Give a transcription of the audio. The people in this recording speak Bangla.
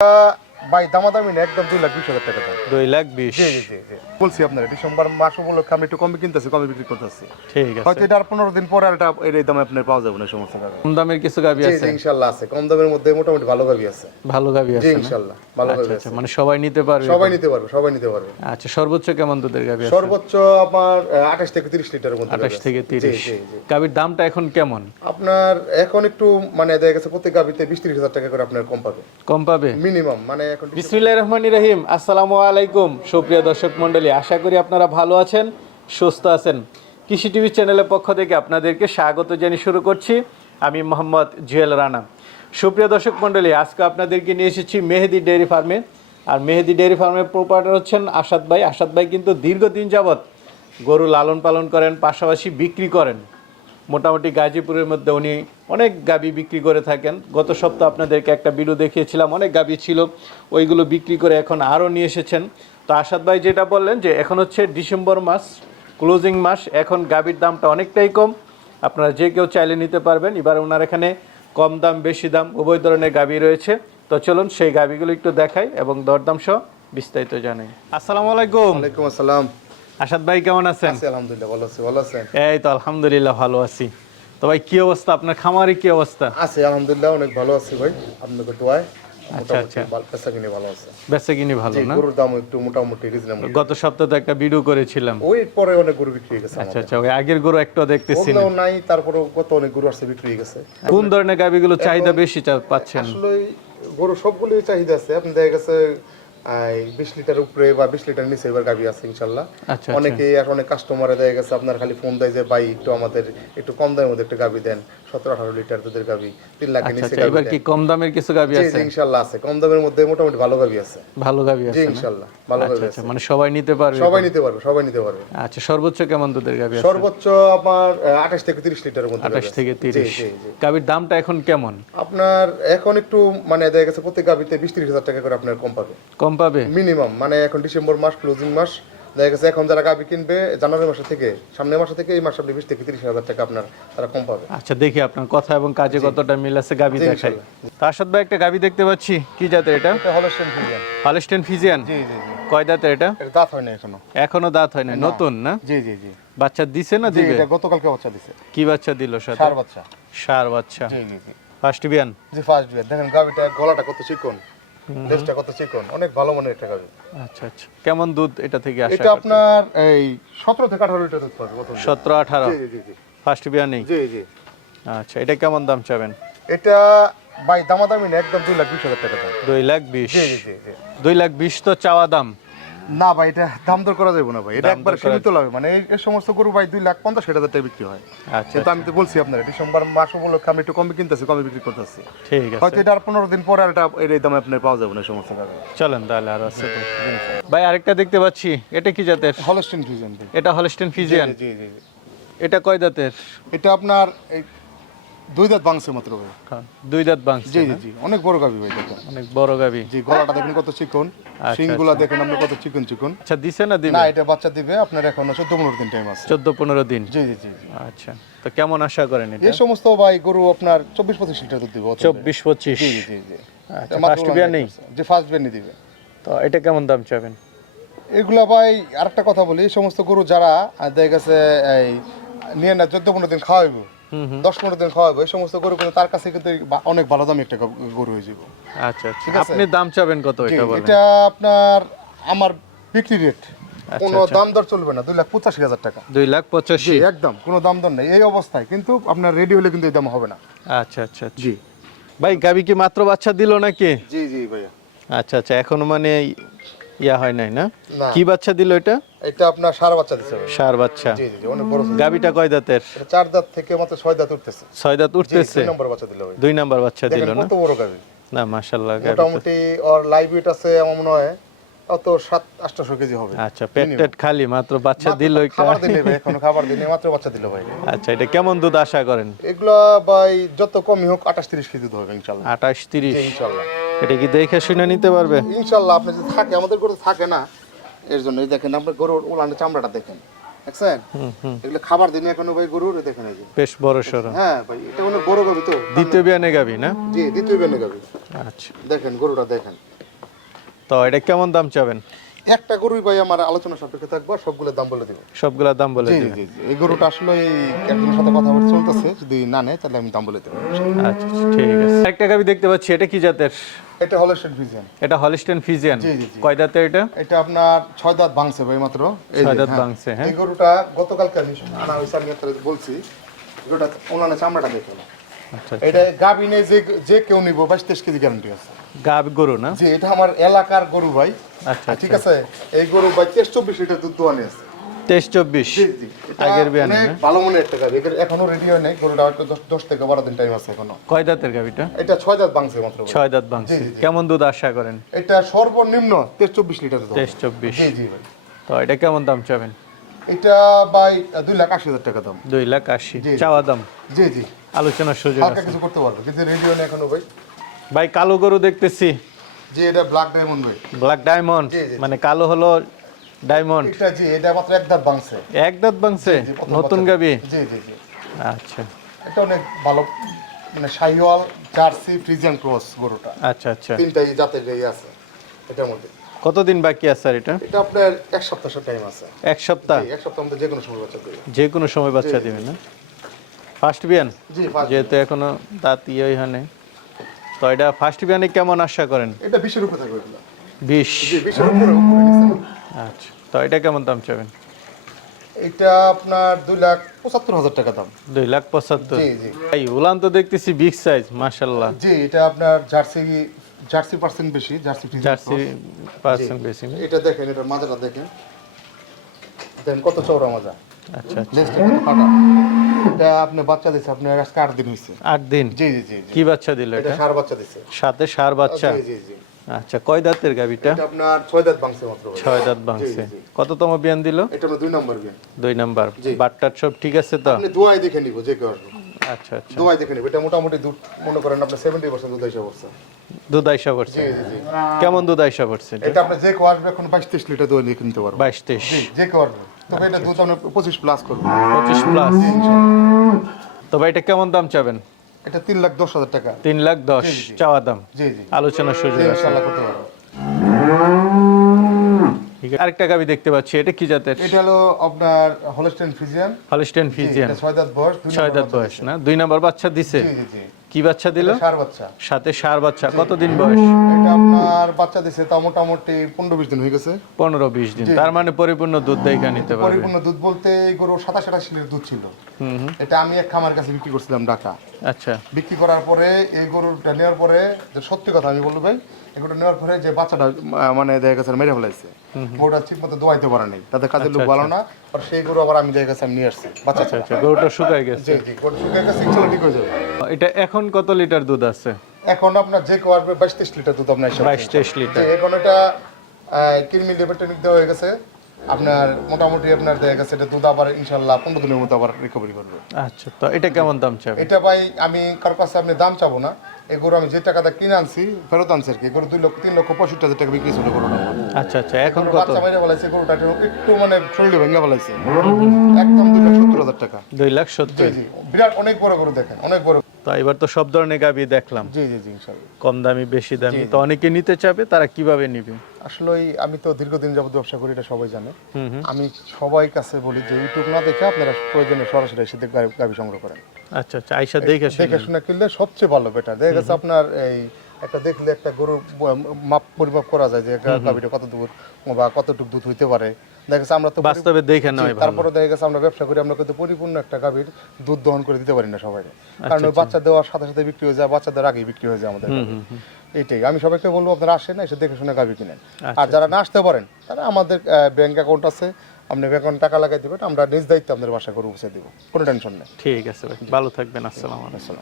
呃 ভাই দামাদামি না একদম দুই লাখ বিশ হাজার টাকা দাম। দুই লাখ বিশ। জি জি জি জি। বলছি আপনার ডিসেম্বর মাস উপলক্ষে আমি একটু কমে কিনতেছি কমে বিক্রি করতেছি। ঠিক হয়তো এটা আর পনেরো দিন পরে এটা এর এই দামে আপনার পাওয়া যাবে না সমস্ত কম দামের কিছু গাবি আছে? আছে। কম দামের মধ্যে মোটামুটি ভালো গাবি আছে। ভালো গাবি আছে ভালো আচ্ছা গাবি আচ্ছা আছে। মানে সবাই নিতে পারবে সবাই নিতে পারবে সবাই নিতে পারবে। আচ্ছা সর্বোচ্চ কেমন দুধের গাবি আছে? সর্বোচ্চ আমার আঠাশ থেকে তিরিশ লিটারের মধ্যে আঠাশ গাভী আছে। থেকে জি, তিরিশ। জি, জি। গাবির দামটা এখন কেমন? আপনার এখন একটু মানে দেখা গেছে প্রত্যেক গাভিতে বিশ তিরিশ হাজার টাকা করে আপনার কম পাবে। কম পাবে? মিনিমাম মানে বিসমিল্লাহ রহমান রহিম, আসসালামু আলাইকুম। সুপ্রিয় দর্শক মণ্ডলী, আশা করি আপনারা ভালো আছেন, সুস্থ আছেন। কৃষি টিভি চ্যানেলের পক্ষ থেকে আপনাদেরকে স্বাগত জানিয়ে শুরু করছি। আমি মোহাম্মদ জুয়েল রানা। সুপ্রিয় দর্শক মণ্ডলী, আজকে আপনাদেরকে নিয়ে এসেছি মেহেদি ডেয়ারি ফার্মে। আর মেহেদি ডেয়ারি ফার্মের প্রোপারেটর হচ্ছেন আসাদ ভাই। আসাদ ভাই কিন্তু দীর্ঘদিন যাবৎ গরু লালন পালন করেন, পাশাপাশি বিক্রি করেন। মোটামুটি গাজীপুরের মধ্যে উনি অনেক গাবি বিক্রি করে থাকেন। গত সপ্তাহ আপনাদেরকে একটা ভিডিও দেখিয়েছিলাম অনেক গাবি ছিল। ওইগুলো বিক্রি করে এখন আরও নিয়ে এসেছেন। তো আসাদ ভাই যেটা বললেন যে এখন হচ্ছে ডিসেম্বর মাস ক্লোজিং মাস এখন গাবির দামটা অনেকটাই কম। আপনারা যে কেউ চাইলে নিতে পারবেন। এবার ওনার এখানে কম দাম বেশি দাম উভয় ধরনের গাবি রয়েছে। তো চলুন সেই গাবিগুলো একটু দেখাই এবং দরদাম সহ বিস্তারিত জানাই। আসসালামু আলাইকুম। ওয়ালাইকুম আসসালাম। আসাদ ভাই কেমন আছেন? আলহামদুলিল্লাহ ভালো আছি ভালো আছেন? এই তো আলহামদুলিল্লাহ ভালো আছি। তো ভাই কি অবস্থা? আপনার খামারে কি অবস্থা? আছি আলহামদুলিল্লাহ অনেক ভালো আছি ভাই। আপনাকে দোয়ায় আচ্ছা, রিজনেবল গত সপ্তাহে একটা ভিডিও করেছিলাম। ওই পরে অনেক গরু বিক্রি হয়ে গেছে আচ্ছা আচ্ছা আগের গরু একটা দেখতেছি নাই তারপরে কত অনেক গরু আসছে বিক্রি হয়ে গেছে। কোন ধরনের গাবিগুলো চাহিদা বেশি পাচ্ছেন? আসলে গরু সবগুলোই চাহিদা আছে। আপনি দেখা গেছে বিশ লিটার উপরে বা বিশ লিটার নিচে এবার গাবি আছে ইনশাল্লাহ। অনেকেই অনেকে আর অনেক কাস্টমারে দেয়া গেছে আপনার খালি ফোন দেয় যে ভাই একটু আমাদের একটু কম দামের মধ্যে একটা গাভী দেন। সতেরো আঠারো লিটার দুধের গাবি তিন লাখের আচ্ছা নিচে আচ্ছা এবার কি কম দামের কিছু জি আছে? ইনশাল্লাহ আছে। কম দামের মধ্যে মোটামুটি ভালো গাবি আছে। ভালো জি আছে? ইনশাল্লাহ ভালো আচ্ছা আচ্ছা আছে। মানে সবাই নিতে পারবে সবাই নিতে পারবে সবাই নিতে পারবে। আচ্ছা সর্বোচ্চ কেমন দুধের গাবি আছে? সর্বোচ্চ আপনার আঠাশ থেকে তিরিশ লিটারের মধ্যে আঠাশ গাভী আছে। থেকে জি তিরিশ। জি জি গাবির দামটা এখন কেমন? আপনার এখন একটু মানে দেখা গেছে প্রত্যেক গাভিতে বিশ তিরিশ হাজার টাকা করে আপনার কম পাবে। কম পাবে? মিনিমাম মানে এখন ডিসেম্বর মাস ক্লোজিং মাস দেখা গেছে এখন যারা গাভি কিনবে জানুয়ারি মাসে থেকে সামনের মাসে থেকে এই মাসে আপনি বিশ থেকে তিরিশ হাজার টাকা আপনার তারা কম পাবে। আচ্ছা দেখি আপনার কথা এবং কাজে কতটা মিল আছে গাবি দেখাই। তো আসাদ ভাই একটা গাবি দেখতে পাচ্ছি। কি জাতের এটা? এটা হলো সেম ফিজিয়ান হলস্টেন ফিজিয়ান জি জি। কয় দাঁতের এটা? দাঁত হয় না এখনও। এখনও দাঁত হয় না নতুন না? জি জি জি। বাচ্চা দিছে না দিবে? এটা গতকালকে বাচ্চা দিছে। কি বাচ্চা দিল সাথে? সার বাচ্চা। সার বাচ্চা। জি জি জি। ফার্স্ট বিয়ান জি ফার্স্ট বিয়ার দেখেন গাভিটা গলাটা কত চিকন। লেজটা কত চিকন অনেক ভালো মানের একটা গাভি। আচ্ছা আচ্ছা। কেমন দুধ এটা থেকে আসে এটা আপনার এই সতেরো থেকে আঠারো লিটার দুধ পাবে প্রথম দিন। সতেরো আঠারো? জি জি জি। ফার্স্ট বিয়ার নেই? জি জি। আচ্ছা এটা কেমন দাম চাবেন? এটা ভাই দামাদামি না একদম দুই লাখ বিশ হাজার টাকা দাম। দুই লাখ বিশ? জি জি জি জি। দুই লাখ বিশ তো চাওয়া দাম। না ভাই এটা দাম দর করা যাবে না ভাই। এটা একবার সীমিত লাগবে মানে এই সমস্ত গরু ভাই দুই লাখ পঞ্চাশ হাজার টাকা বিক্রি হয়। আচ্ছা তো আমি তো বলছি আপনার ডিসেম্বর মাস উপলক্ষে আমি একটু কমে কিনতেছি কমে বিক্রি করতেছি। ঠিক আছে। হয়তো এটা আর পনেরো দিন পরে আর এটা এই দামে আপনার পাওয়া যাবে না এই সমস্ত চলেন তাহলে আর আছে ভাই আরেকটা দেখতে পাচ্ছি। এটা কি জাতের? হলস্টিন ফিউশন এটা হলস্টেন ফিজিয়ান জি জি। এটা কয় দাঁতের? এটা আপনার এই দুই দাঁত বাংছে মাত্র ভাই। হ্যাঁ, দুই দাঁত বাংছে জি জি অনেক বড় গাভি ভাই দেখেন। অনেক বড় গাবি জি গলাটা দেখেন কত চিকন শিংগুলা দেখেন আপনি কত চিকন চিকন। আচ্ছা দিছে না দিবে? না এটা বাচ্চা দিবে আপনার এখন চোদ্দ পনেরো দিন টাইম আছে। চোদ্দ পনেরো দিন? জি জি জি আচ্ছা তো কেমন আশা করেন এটা? এই সমস্ত ভাই গরু আপনার চব্বিশ পঁচিশ লিটার দুধ দিবে চব্বিশ পঁচিশ। জি জি জি। আচ্ছা ফার্স্ট বিয়ার নেই? যে ফার্স্ট বেনি দিবে। তো এটা কেমন দাম চাবেন? এগুলা ভাই আরেকটা কথা বলি এই সমস্ত গরু যারা দেখা গেছে এই নিয়ে না চোদ্দ পনেরো দিন খাওয়াইবো। দশ পনেরো দিন খাওয়াইবো এই সমস্ত গরু কিন্তু তার কাছে কিন্তু অনেক ভালো দামি একটা গরু হয়ে যাবে আচ্ছা আচ্ছা। ঠিক আছে? আপনি দাম চাবেন কত এটা এটা আপনার আমার বিক্রি রেট আচ্ছা, কোনো দাম দর চলবে না দুই লাখ পঁচাশি হাজার টাকা। দুই লাখ পঁচাশি। একদম কোনো দাম দর নেই। এই অবস্থায় কিন্তু আপনার রেডি হলে কিন্তু এই দাম হবে না। আচ্ছা আচ্ছা আচ্ছা। জি। ভাই গাবি কি মাত্র বাচ্চা দিল নাকি? জি জি ভাইয়া। আচ্ছা আচ্ছা। এখনও মানে ইয়া হয় নাই না। কি বাচ্চা দিল এটা? এটা আপনার সারা বাচ্চা ভাই সার বাচ্চা। জি জি অনেক বড় গাবিটা কয় দাঁতের? চার দাঁত থেকে মাত্র ছয় দাঁত উঠতেছে। ছয় দাঁত উঠতেছে দুই নম্বর বাচ্চা দিল দুই নাম্বার বাচ্চা দিল না? কত বড় গাভি। না মাশাল্লাহ গাবি মোটামুটি ওর লাইভ ওয়েট আছে আমার মনে হয় অত সাত আটশো কেজি হবে। আচ্ছা পেট টেট খালি মাত্র বাচ্চা দিল খাবার দিলে ভাই এখনও খাবার দিলে মাত্র বাচ্চা দিল ভাই। আচ্ছা এটা কেমন দুধ আশা করেন? এগুলো ভাই যত কমই হোক আঠাশ তিরিশ কেজি দুধ হবে ইনশাল্লাহ আঠাশ তিরিশ। ইনশাল্লাহ এটা কি দেখে শুনে নিতে পারবে? ইনশাল্লাহ আপনি যদি থাকে আমাদের গরু থাকে না। এর জন্য দেখেন আপনার গরুর উলানের চামড়াটা দেখেন। এগুলো খাবার দিনে এখনও ভাই গরুর এই দেখেন এই বেশ বড় সড়ো। হ্যাঁ ভাই এটা অনেক বড় তো। দ্বিতীয় বিয়ানে গাবি না? জি দ্বিতীয় বেনে গাভি আচ্ছা। দেখেন গরুটা দেখেন। তো এটা কেমন দাম চাবেন? একটা গরুই ভাই আমার আলোচনা সাপেক্ষে থাকব সবগুলোর দাম বলে দেবো। সবগুলা দাম বলে জি জি জি। এই গরুটা আসলে এই ক্যাপ্টেনের সাথে কথা বলে চলতেছে যদি না নেয় তাহলে আমি দাম বলে দেবো। আচ্ছা ঠিক আছে। একটা গাবি দেখতে পাচ্ছি এটা কি জাতের? এটা হলো স্টেট ভিজন এটা হলিস্টেন ফিজিয়ান? জি, জি, জি। কয় দাঁতের এটা? এটা আপনার ছয় দাঁত ভাঙছে ভাই মাত্র। ছয় দাঁত হ্যাঁ। ভাঙছে, হ্যাঁ। এই গরুটা গতকালকে আমি আনা হয়েছে আমি আপনাদের বলছি গরুটা ওনার চামড়াটা দেখে। নাও। আচ্ছা। এটা গাবিনে যে যে কেউ নিব বাইশ তেইশ কেজি গ্যারান্টি আছে। গাবি গরু না? যে এটা আমার এলাকার গরু ভাই। আচ্ছা ঠিক আছে এই গরু ভাই তেইশ চব্বিশ লিটার দুধ দোয়ানি আছে। তেইশ চব্বিশ। জি জি। আগের বিয়ানে না? ভালো মনে একটা গাবি। এখনও রেডি হয় নাই গরুটা দশ- থেকে বারো দিন টাইম আছে এখনও। কয় দাঁতের গাবিটা? এটা ছয় দাঁত ভাঙছে মাত্র। ছয় দাঁত ভাঙছে। জি, জি, জি। কেমন দুধ আশা করেন? এটা সর্বনিম্ন তেইশ চব্বিশ লিটার তেইশ চব্বিশ জি জি তো এটা কেমন দাম চাবেন? এটা ভাই দুই লাখ আশি হাজার টাকা দাম। দুই লাখ আশি। জি। চাওয়া দাম? জি জি। আলোচনার সুযোগ হালকা আছে। কিছু করতে পারবে কিন্তু রেডিও নেই এখনও ভাই। ভাই কালো গরু দেখতেছি। যে এটা ব্ল্যাক ডায়মন্ড ভাই। ব্ল্যাক ডায়মন্ড জি, জি, জি। মানে কালো হলো ডায়মন্ড। এটা জি এটা মাত্র এক দাঁত ভাঙছে। এক দাঁত ভাঙছে? নতুন। গাবি? জি জি জি। আচ্ছা। এটা অনেক ভালো মানে শাহিওয়াল জার্সি ফ্রিজিয়ান ক্রস গরুটা। আচ্ছা আচ্ছা। তিনটাই জাতের এই আছে এটার মধ্যে। কতদিন বাকি আছে আর এটা? এটা আপনার এক সপ্তাহ টাইম আছে। এক সপ্তাহ? এক সপ্তাহ মধ্যে যে কোনো সময় বাচ্চা দেবে। যে কোনো সময় বাচ্চা দিবে না? ফার্স্ট বিয়ান যেহেতু এখনও দাঁত ইয়ে হয় তো এটা ফার্স্ট বিয়ানে কেমন আশা করেন? এটা বিশের উপরে থাকবে বিশ। বিশের উপরে। আচ্ছা তো এটা কেমন দাম চাবেন এটা আপনার দুই লাখ পঁচাত্তর হাজার টাকা দাম। দুই লাখ পঁচাত্তর? জি জি। ভাই উলান তো দেখতেছি বিগ সাইজ মাশাল্লাহ জি এটা আপনার জার্সি জার্সি পার্সেন্ট বেশি জার্সি জার্সি পার্সেন্ট। বেশি এটা দেখেন এটার মাজাটা দেখেন। দেখেন কত চৌড়া মাজা। আচ্ছা আচ্ছা। এটা আপনি বাচ্চা দিচ্ছে আজকে আট দিন হয়েছে আট দিন? জি জি জি কি বাচ্চা দিল এটা এটা? সার বাচ্চা দিচ্ছে সাথে সার বাচ্চা? জি জি জি। আচ্ছা কয় দাঁতের গাবিটা এটা আপনার ছয় দাঁত ভাঙছে মাত্র ছয় দাঁত ভাঙছে। কততম বিয়ান দিল? এটা আমরা দুই নম্বর বিয়ে দুই নাম্বার। বাটটার সব ঠিক আছে তো? আপনি দোয়াই দেখে নিব যে কেউ আসবে। আচ্ছা আচ্ছা। দোয়াই দেখে নিব। এটা মোটামুটি দুধ মনে করেন সেভেন্টি পার্সেন্ট দুধ এসে পড়ছে। দুধ আইসা পড়ছে কেমন দুধ আইসা পড়ছে এটা? আপনি যে কেউ আসবে এখন বাইশ তেইশ লিটার দোয়া নিয়ে কিনতে পারব। বাইশ তেইশ জি যে কেউ আসবে। তবে এটা দুধ আপনি পঁচিশ প্লাস করবে। পঁচিশ প্লাস জি, ইনশাআল্লাহ। তবে এটা কেমন দাম চাবেন? এটা তিন লাখ দশ হাজার টাকা। তিন লাখ দশ। চাওয়া দাম। জি জি। আলোচনার সুযোগ আছে করতে পারব ঠিক আছে। আরেকটা গাবি দেখতে পাচ্ছি এটা কি জাতের? এটা হলো আপনার হলস্টেন ফিজিয়ান হলস্টেন ফিজিয়ান ছয় দাঁত বয়স দুই ছয় নম্বর দাঁত বাচ্চা বয়স না? দুই নাম্বার বাচ্চা দিছে? জি জি জি। কি বাচ্চা দিল? ষাঁড় বাচ্চা। সাথে সার বাচ্চা। কতদিন বয়স? এটা আপনার বাচ্চা দিছে তা মোটামুটি পনেরো বিশ দিন হয়ে গেছে। পনেরো বিশ দিন। তার মানে পরিপূর্ণ দুধ দেখা নিতে পারবে। পরিপূর্ণ দুধ বলতে এই গরু সাতাশ আঠাশ লিটার দুধ ছিল। হুম এটা আমি এক খামার কাছে বিক্রি করছিলাম ঢাকা। আচ্ছা। বিক্রি করার পরে এই গরুটা নেওয়ার পরে যে সত্যি কথা আমি বলব ভাই এই গরুটা নেওয়ার পরে যে বাচ্চাটা মানে দেখা গেছে মেরে ফেলাইছে গরুটা ঠিক মতো দোয়াইতে পারে নাই। তাদের কাজের লোক ভালো না আর সেই গরু আবার আমি দেখা গেছে আমি নিয়ে আসছি। বাচ্চা আচ্ছা আচ্ছা গরুটা শুকায় গেছে। জি জি গরু শুকিয়ে গেছে ঠিক হয়ে যাবে। এটা এখন কত লিটার দুধ আছে? এখন আপনার যে কেউ আসবে বাইশ তেইশ লিটার দুধ আপনার বাইশ তেইশ লিটার। এখন এটা কিরমি লেবারটনিক দেওয়া হয়ে গেছে। আপনার মোটামুটি আপনার দেখা গেছে এটা দুধ আবার ইনশাল্লাহ পনেরো দিনের মতো আবার রিকভারি করবে। আচ্ছা তো এটা কেমন দাম চাবে? এটা ভাই আমি কারও কাছে আপনি দাম চাবো না। এই গরু আমি যে টাকাটা কিনে আনছি ফেরত আনছি আর কি। গরু দুই লক্ষ তিন লক্ষ পঁয়ষট্টি হাজার টাকা বিক্রি ছিল গরুটা। আচ্ছা আচ্ছা এখন কত? বাচ্চা মেরে ফেলাইছে গরুটা একটু- মানে শরীরে ভেঙে ফেলাইছে একদম দুই লাখ সত্তর হাজার টাকা। দুই লাখ সত্তর। বিরাট অনেক বড় গরু দেখেন অনেক বড় তো এবার তো সব ধরনের গাবি দেখলাম। জি জি জি কম দামি বেশি দামি। তো অনেকে নিতে চাবে তারা কীভাবে নিবে? আসলে আমি তো দীর্ঘদিন যাবত ব্যবসা করি এটা সবাই জানে। আমি সবাই কাছে বলি যে ইউটিউব না দেখে আপনারা প্রয়োজনে সরাসরি এসে গাড়ি সংগ্রহ করেন। আচ্ছা আচ্ছা আইসা দেখে দেখে শুনে। কিনলে সবচেয়ে ভালো বেটার দেখা গেছে আপনার এই একটা দেখলে একটা গরুর মাপ পরিমাপ করা যায় যে গা- গাভীটা কত দূর বা কতটুকু দুধ হইতে পারে। দেখা গেছে আমরা তো বাস্তবে দেখে নয় তারপরে দেখা গেছে আমরা ব্যবসা করি আমরা কিন্তু পরিপূর্ণ একটা গাভীর দুধ দহন করে দিতে পারি না সবাই। আচ্ছা, কারণ ওই বাচ্চা দেওয়ার সাথে সাথে বিক্রি হয়ে যায় বাচ্চাদের আগেই বিক্রি হয়ে যায় আমাদের গাভী। এইটাই আমি সবাইকে বলব আপনারা আসেন এসে দেখে শুনে গাভী কিনেন। আচ্ছা, আর যারা না আসতে পারেন তারা আমাদের ব্যাংক অ্যাকাউন্ট আছে আপনি ব্যাংক টাকা লাগাই দেবেন আমরা নিজ দায়িত্ব আপনাদের বাসা করে পৌঁছে দিব কোনো টেনশন নেই। ঠিক আছে ভাই ভালো থাকবেন আসসালামু আসসালাম।